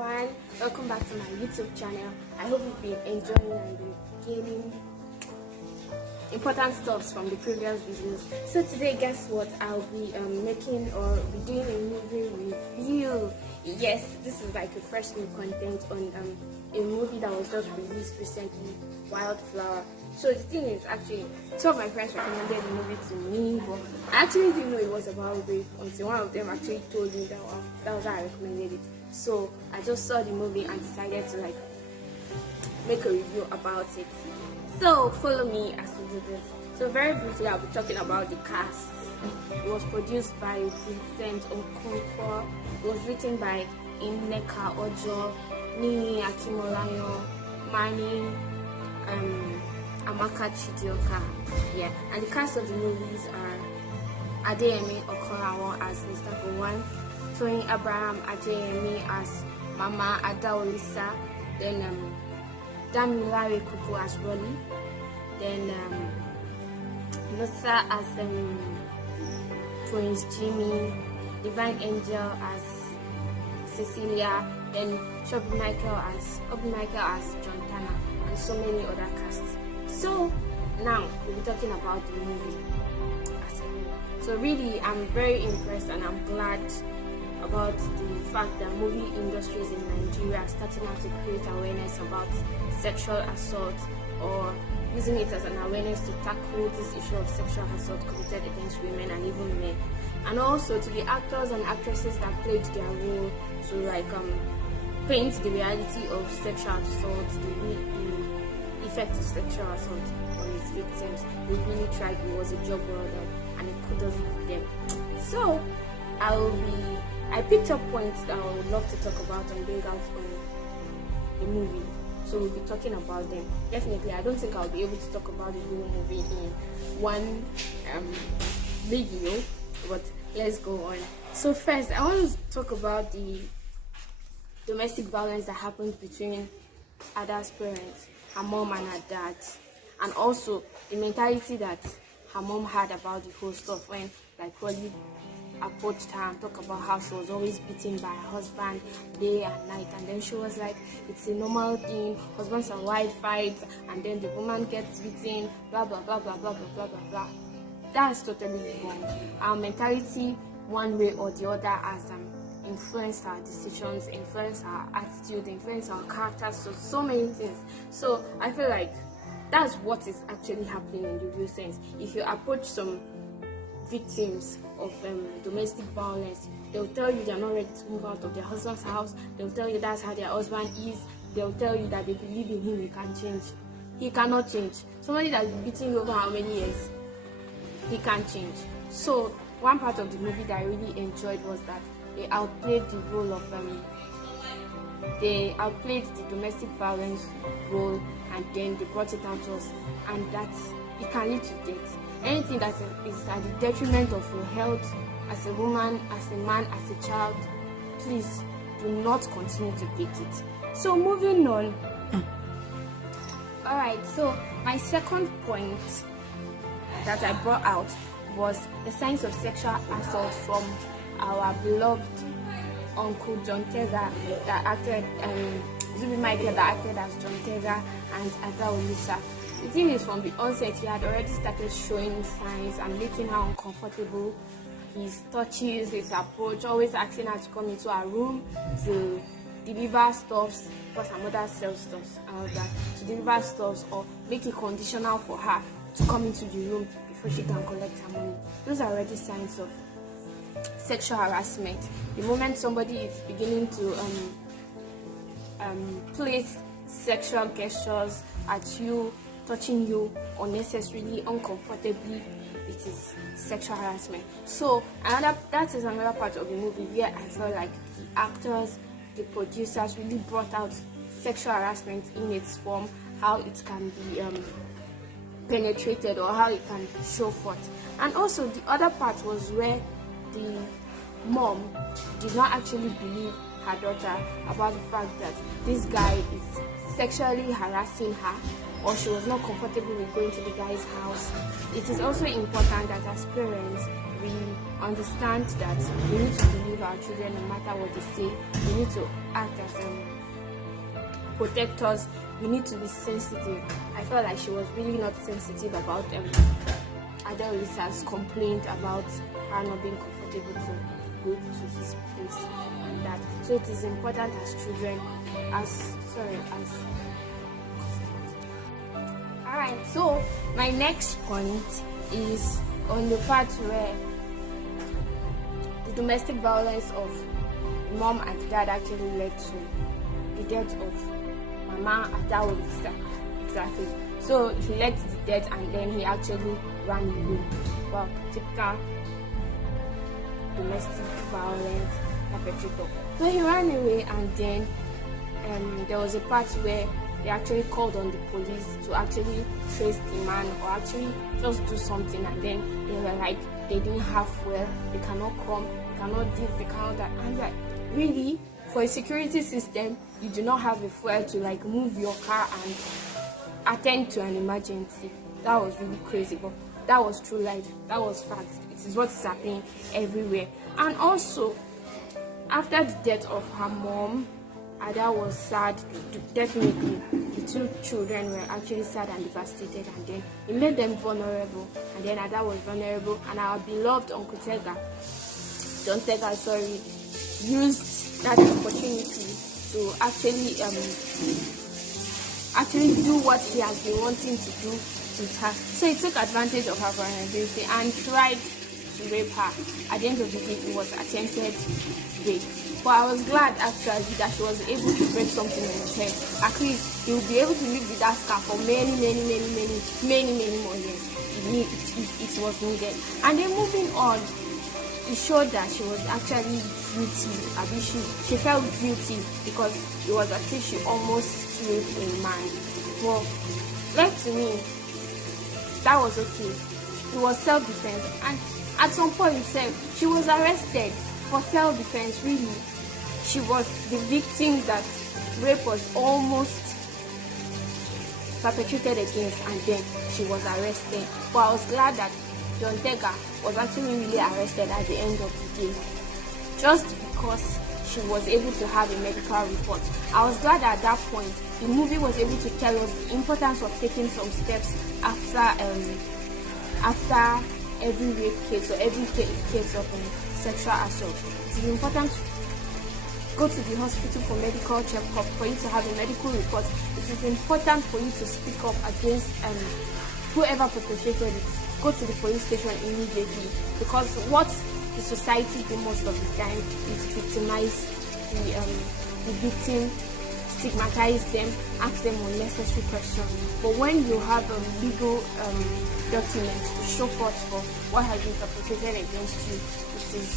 everyone, welcome back to my YouTube channel. I hope you've been enjoying and been gaining important stuff from the previous videos. So today, guess what, I'll be making or be doing a movie review. Yes, this is like a fresh new content on a movie that was just released recently, Wildflower. So the thing is, actually, two of my friends recommended the movie to me, but I actually didn't know it was about rape until one of them actually told me that was how I recommended it. So I just saw the movie and decided to make a review about it. So follow me as we do this. So very briefly, I'll be talking about the cast. It was produced by Vincent Okonkwo. It was written by Nneka Ojo, Ni Akimolayo, Mani, Amaka Chidioka. Yeah, and the cast of the movies are Adeyemi Okorawo as Mr. Gowon, Toyin Abraham Adeyemi as Mama Adaolisa, then Damilare Kuku as Rolly, then Nosa as Prince Jimmy, Divine Angel as Cecilia, then Obi Michael as John Tanner, and so many other casts. So now we'll be talking about the movie as a whole. So really, I'm very impressed and I'm glad about the fact that movie industries in Nigeria are starting out to create awareness about sexual assault, or using it as an awareness to tackle this issue of sexual assault committed against women and even men. And also to the actors and actresses that played their role to paint the reality of sexual assault, the effect of sexual assault on its victims. They really tried. It was a job well done, and it kudos to them. So I picked up points that I would love to talk about and bring out on the movie. So we'll be talking about them. Definitely, I don't think I'll be able to talk about the whole movie in one video, but let's go on. So first, I want to talk about the domestic violence that happens between Ada's parents, her mom and her dad, and also the mentality that her mom had about the whole stuff when Rolly approached her and talked about how she was always beaten by her husband day and night, and then she was like, it's a normal thing, husbands and wives fight, and then the woman gets beaten, blah blah blah blah blah blah blah blah blah. That's totally wrong. Our mentality, one way or the other, has influenced our decisions, influenced our attitude, influenced our characters, so many things. So I feel like that's what is actually happening in the real sense. If you approach some victims of domestic violence, they'll tell you they're not ready to move out of their husband's house. They'll tell you that's how their husband is. They'll tell you that they believe in him, he can change. He cannot change. Somebody that's beating you over how many years, he can't change. So one part of the movie that I really enjoyed was that they outplayed the role of they outplayed the domestic violence role, and then they brought it out to us, and that it can lead to death. Anything that is at the detriment of your health as a woman, as a man, as a child, please do not continue to take it. So moving on. Alright, so my second point that I brought out was the signs of sexual assault from our beloved Uncle John Tega that acted, Zubi Michael that acted as John Tega, and Ada Olisa. The thing is, from the onset, he had already started showing signs and making her uncomfortable. His touches, his approach, always asking her to come into her room to deliver stuffs, because her mother sells stuffs and all that, to deliver stuffs, or make it conditional for her to come into the room before she can collect her money. Those are already signs of sexual harassment. The moment somebody is beginning to place sexual gestures at you, touching you unnecessarily, uncomfortably, it is sexual harassment. So that is another part of the movie where I felt like the actors, the producers really brought out sexual harassment in its form, how it can be penetrated, or how it can show forth. And also the other part was where the mom did not actually believe her daughter about the fact that this guy is sexually harassing her, or she was not comfortable with going to the guy's house. It is also important that as parents we understand that we need to believe our children no matter what they say. We need to act as protectors. We need to be sensitive. I felt like she was really not sensitive about Adelisa's complaint about her not being comfortable to go to his place and that. So it is important as children, Alright, so my next point is on the part where the domestic violence of mom and dad actually led to the death of Mama Adawolisa. Exactly. So he led to the death and then he actually ran away. Well, typical domestic violence perpetrator. So he ran away and then there was a part where they actually called on the police to actually trace the man or actually just do something, and then they were like, they didn't have fuel, they cannot come, they cannot this, they cannot that. I'm like, really? For a security system, you do not have a fuel to like move your car and attend to an emergency. That was really crazy, but that was true life, that was fact. It is what is happening everywhere. And also, after the death of her mom, Ada was sad. Definitely, the two children were actually sad and devastated, and then it made them vulnerable. And then Ada was vulnerable, and our beloved Uncle John Tega, used that opportunity to actually do what he has been wanting to do with her. So he took advantage of her vulnerability and tried to rape her. At the end of the day, it was attempted rape. But I was glad actually that she was able to break something in his head. At least he will be able to live with that scar for many more years if it was needed. And then moving on, it showed that she was actually guilty. I mean, she felt guilty because it was as if she almost killed a man. Well, left to me, that was okay. It was self-defense, and at some point itself, she was arrested for self-defense. Really, she was the victim that rape was almost perpetrated against, and then she was arrested. But I was glad that John Tega was actually really arrested at the end of the day, just because she was able to have a medical report. I was glad that at that point the movie was able to tell us the importance of taking some steps after every rape case or every case of sexual assault. It is important to go to the hospital for medical checkup, for you to have a medical report. It is important for you to speak up against whoever perpetrated it. Go to the police station immediately, because what the society do most of the time is victimize the victim, stigmatize them, ask them unnecessary questions. But when you have legal documents to show forth for what has been perpetrated against you, it is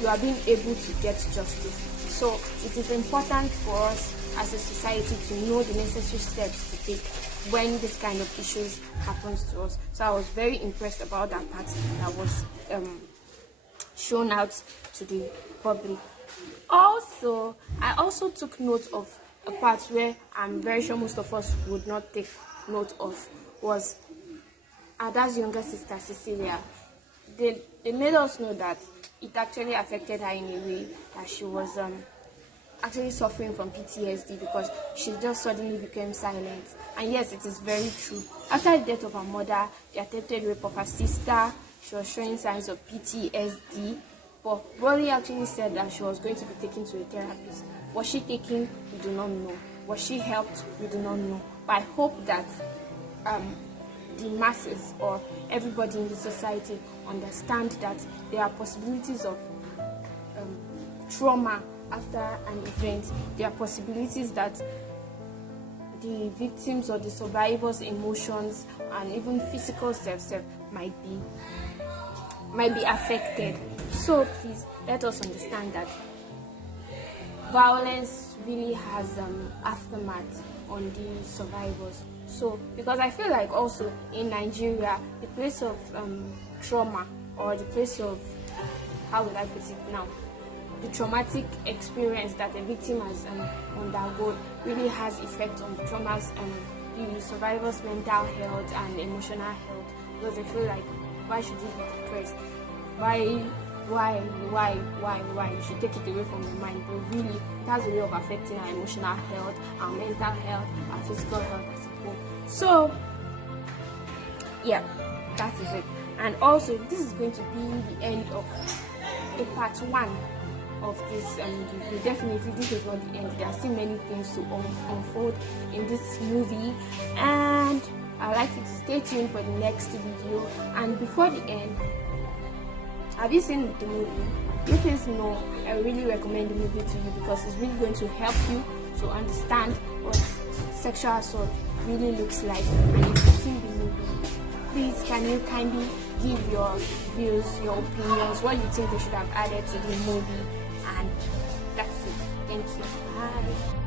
you are being able to get justice. So it is important for us as a society to know the necessary steps to take when this kind of issues happens to us. So I was very impressed about that part that was shown out to the public. Also, I also took note of a part where I'm very sure most of us would not take note of, was Ada's younger sister Cecilia. They made us know that it actually affected her in a way that she was actually suffering from PTSD, because she just suddenly became silent. And yes, it is very true. After the death of her mother, the attempted rape of her sister, she was showing signs of PTSD. But Rolly actually said that she was going to be taken to a therapist. Was she taken? We do not know. Was she helped? We do not know. But I hope that the masses or everybody in the society understand that there are possibilities of trauma after an event. There are possibilities that the victims or the survivors' emotions and even physical self might be affected. So please let us understand that violence really has aftermath on the survivors. So because I feel like also in Nigeria, the place of trauma, or the place of, how would I put it now, the traumatic experience that the victim has undergone really has effect on the traumas and the survivors' mental health and emotional health. Because I feel like Why should you be depressed? Why? You should take it away from your mind. But really, it has a way of affecting our emotional health, our mental health, our physical health as a whole. So, yeah, that is it. And also, this is going to be the end of a part 1 of this review. Definitely, this is not the end. There are still many things to unfold in this movie, and I'd like you to stay tuned for the next video. And before the end, have you seen the movie? If it's no, I really recommend the movie to you because it's really going to help you to understand what sexual assault really looks like. And if you've seen the movie, please can you kindly give your views, your opinions, what you think they should have added to the movie. And that's it. Thank you. Bye.